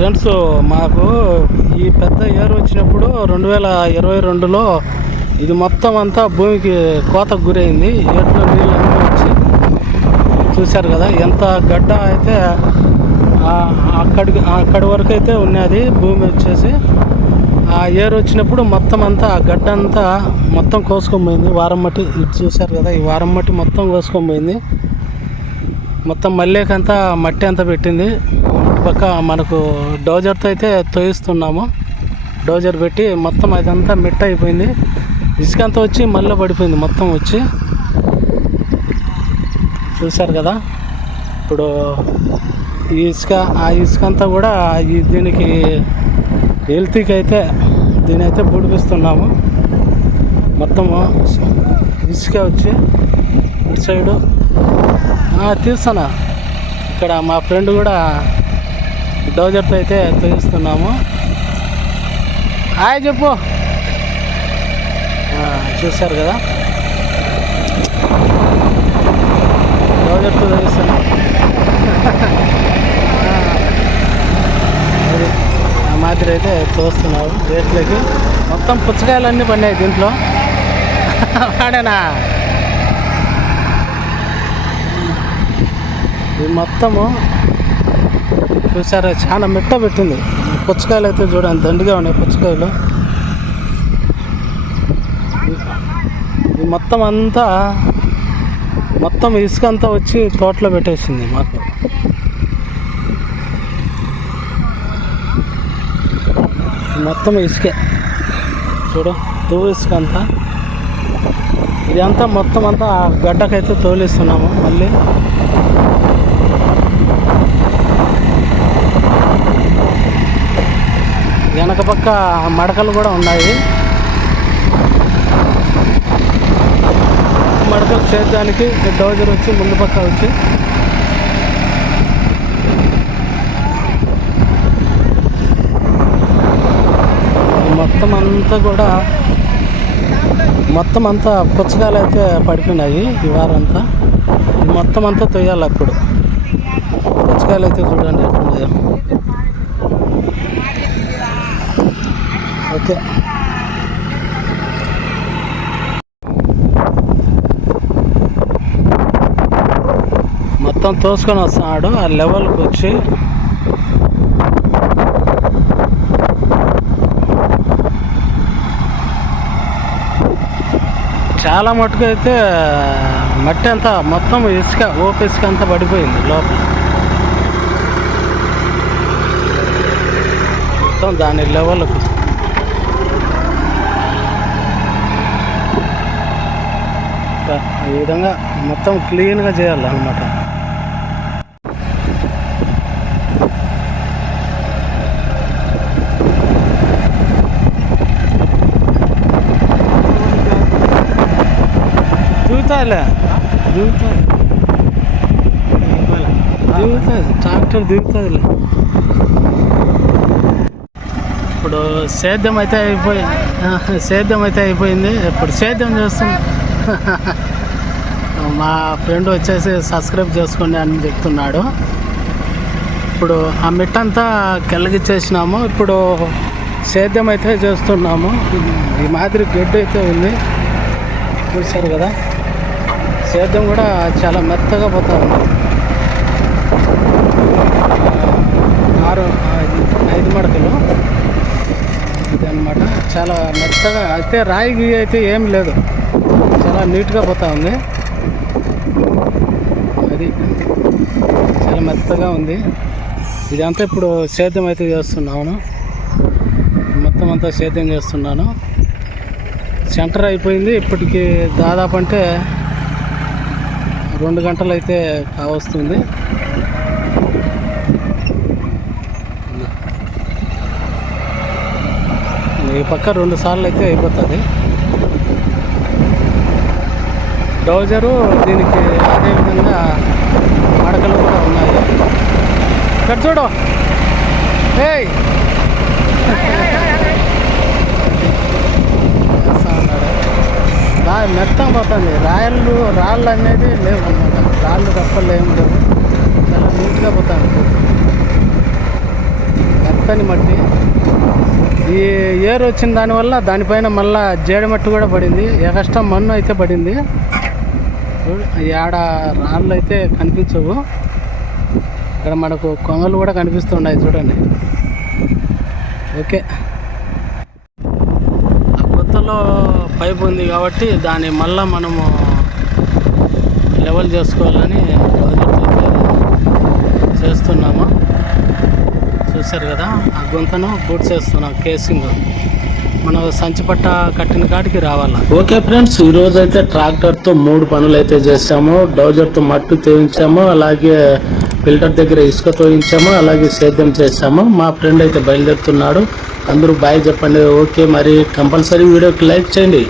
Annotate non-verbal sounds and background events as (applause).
Friends మాకు ఈ పెద్ద ఏరు వచ్చినప్పుడు రెండు వేల ఇరవై రెండులో ఇది మొత్తం అంతా భూమికి కోతకు గురైంది. ఏరులో నీళ్ళు అన్నీ వచ్చి చూశారు కదా ఎంత గడ్డ అయితే అక్కడికి అక్కడి వరకు అయితే ఉన్నది భూమి వచ్చేసి. ఆ ఏరు వచ్చినప్పుడు మొత్తం అంతా ఆ గడ్డ అంతా మొత్తం కోసుకొని పోయింది. వారం మట్టి ఇటు చూశారు కదా ఈ వారం మట్టి మొత్తం కోసుకొని పోయింది. మొత్తం మళ్ళీకంతా మట్టి అంతా పెట్టింది. పక్క మనకు డోజర్తో అయితే తోయిస్తున్నాము. డోజర్ పెట్టి మొత్తం అదంతా మిట్ట అయిపోయింది. ఇసుక అంతా వచ్చి మళ్ళీ పడిపోయింది మొత్తం వచ్చి. చూశారు కదా? ఇప్పుడు ఈ ఇసుక ఆ ఇసుక అంతా కూడా ఈ దీనికి హెల్తీకి అయితే దీని అయితే బుడిపిస్తున్నాము మొత్తము ఇసుక వచ్చి ఇటు సైడు. ఆ, తీస్తానా? ఇక్కడ మా ఫ్రెండ్ కూడా డోజర్తో అయితే తీస్తున్నాము హాయ్ చెప్పు. చూశారు కదా. డోజర్తో తీస్తున్నాం ఆ మాదిరి అయితే తోస్తున్నారు రేట్లకి. మొత్తం పుచ్చకాయలు అన్నీ పడినాయి దీంట్లో. వాడేనా? ఇది మొత్తము చూసారా చాలా మిట్ట పెట్టింది. పుచ్చకాయలు అయితే చూడండి దండిగా ఉన్నాయి పుచ్చకాయలు. మొత్తం అంతా మొత్తం ఇసుక అంతా వచ్చి తోటలో పెట్టేసింది మాకు. మొత్తం ఇసుకే. చూడు తువ్వు ఇసుక అంతా. ఇదంతా మొత్తం అంతా ఆ గడ్డకైతే తోలిస్తున్నాము మళ్ళీ. వెనక పక్క మడకలు కూడా ఉన్నాయి. మడకలు చేర్చడానికి డోజర్ వచ్చి ముందు పక్క వచ్చి. మొత్తం అంతా కూడా మొత్తం అంతా పుచ్చకాయలు అయితే పడిపోయినాయి ఈ వారంతా మొత్తం అంతా తొయ్యాలి అప్పుడు. పుచ్చకాయలు అయితే చూడండి ఎట్లున్నాయో. ఓకే. మొత్తం తోసుకొని వస్తున్నాడు. ఆ లెవెల్కి వచ్చి చాలా మటుకు అయితే మట్టి అంతా మొత్తం ఇసుక ఓపు ఇసుక అంతా పడిపోయింది లోపల. మొత్తం దాని లెవెల్కు ఈ విధంగా మొత్తం క్లీన్గా చేయాలి అనమాట దిగుతాయిలే దిగుతాయి దిగుతుంది ట్రాక్టర్ దిగుతుందిలే ఇప్పుడు సేద్యం అయితే అయిపోయి సేద్యం అయితే అయిపోయింది. ఇప్పుడు సేద్యం చేస్తుంది (laughs) మా ఫ్రెండ్ వచ్చేసి సబ్స్క్రైబ్ చేసుకోండి అని చెప్తున్నాడు. ఇప్పుడు ఆ మిట్టంతా కలిగిచ్చేసినాము. ఇప్పుడు సేద్యం అయితే చేస్తున్నాము. ఈ మాదిరి గడ్డి అయితే ఉంది. చూశారు కదా? సేద్యం కూడా చాలా మెత్తగా పోతుంది ఉంది ఆరు ఐదు ఐదు మడకలు. ఇది అనమాట చాలా మెత్తగా. అయితే రాయి అయితే ఏం లేదు. చాలా నీట్గా పోతా ఉంది. అది చాలా మెత్తగా ఉంది. ఇదంతా ఇప్పుడు సేద్యం అయితే చేస్తున్నాను. మొత్తం అంతా సేద్యం చేస్తున్నాను. సెంటర్ అయిపోయింది. ఇప్పటికి దాదాపు అంటే రెండు గంటలు అయితే కావస్తుంది. ఈ పక్క రెండు సార్లు అయితే అయిపోతుంది. డోజరు దీనికి అదేవిధంగా మడకలు కూడా ఉన్నాయి. ఇక్కడ చూడు. ఏయ్! రా మెత్తం పోతుంది. రాయలు రాళ్ళు అనేది లేవు అన్నమాట. రాళ్ళు తప్పలు ఏమి లేవు. చాలా నీట్గా పోతాను మెత్తని మట్టి. ఈ ఏరు వచ్చిన దానివల్ల దానిపైన మళ్ళీ జేడమట్టు కూడా పడింది. ఎగస్ట్రా మన్ను అయితే పడింది. ఆడ రాళ్ళు అయితే కనిపించవు. ఇక్కడ మనకు కొంగలు కూడా కనిపిస్తున్నాయి చూడండి. ఓకే. ఆ కొత్తలో పైప్ ఉంది కాబట్టి దాన్ని మళ్ళా మనము లెవెల్ చేసుకోవాలని చేస్తున్నాము. చూశారు కదా ఆ గుంతను పూర్తి చేస్తున్నాం కేసింగ్ మనం సంచిపట్ట కట్టిన కాడికి రావాలా? ఓకే ఫ్రెండ్స్ ఈ రోజు అయితే ట్రాక్టర్తో మూడు పనులు అయితే చేసాము డౌజర్తో మట్టు తోయించాము. అలాగే ఫిల్టర్ దగ్గర ఇసుక తోయించాము. అలాగే సేద్యం చేసాము మా ఫ్రెండ్ అయితే బయలుదేరుతున్నాడు. అందరూ బాయ్ చెప్పండి. ఓకే మరి కంపల్సరీ వీడియోకి లైక్ చేయండి.